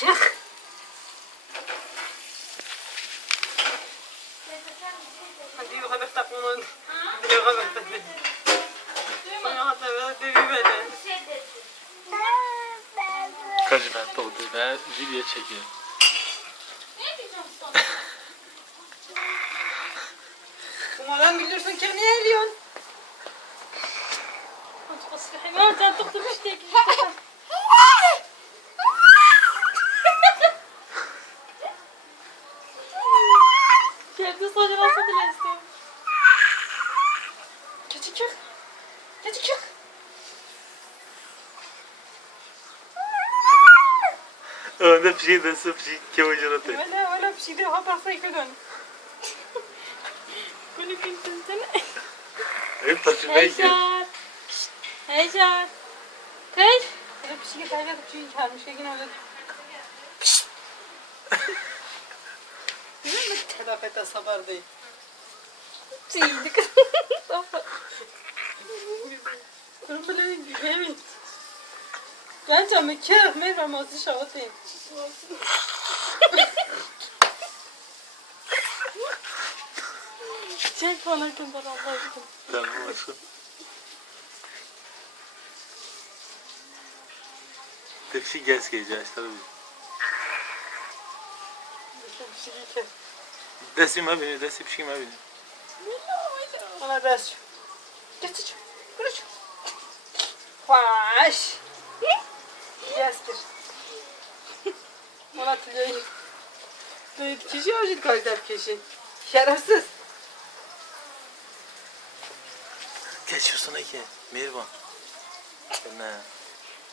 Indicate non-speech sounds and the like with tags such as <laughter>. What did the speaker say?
Çık. Hadi yok haber takmamın. Yok haber takmamın. Yok haber takmamın. Kaç ben doğdu. Ben video çekiyorum. Umarım biliyorsun ki niye eliyorsun? Ja, dann doch nasıl dilersin? Keçi çık. Keçi çık. Önde bir şey nasıl bir şey kevucuna tek. Öyle öyle bir şey değil. Haber sayfadın. Bunu güldün sen. Hep taşımaya gel. Heyecan. Heyecan. Kız. Öyle bir şey getirdi. Bir şey çağırmış. Yine öyle. <laughs> Değil mi? Telafete sabar değil. Çiğdi kız. Durun böyle güzel. Genç ama kere merhaba mazı şavatayım. Çek bana gönder Allah aşkına. Tamam olsun. Tepsi gez gece açları bir. Bir şey ki. Desim abini, desim bir şey mi abini? Ona ders. Geç. Kırış. Faş. Yaskır. Ona tüleyim. Evet, kişi hoşit kaydar kişi. Şerefsiz. Geçiyorsun ki. Merhaba. Ne?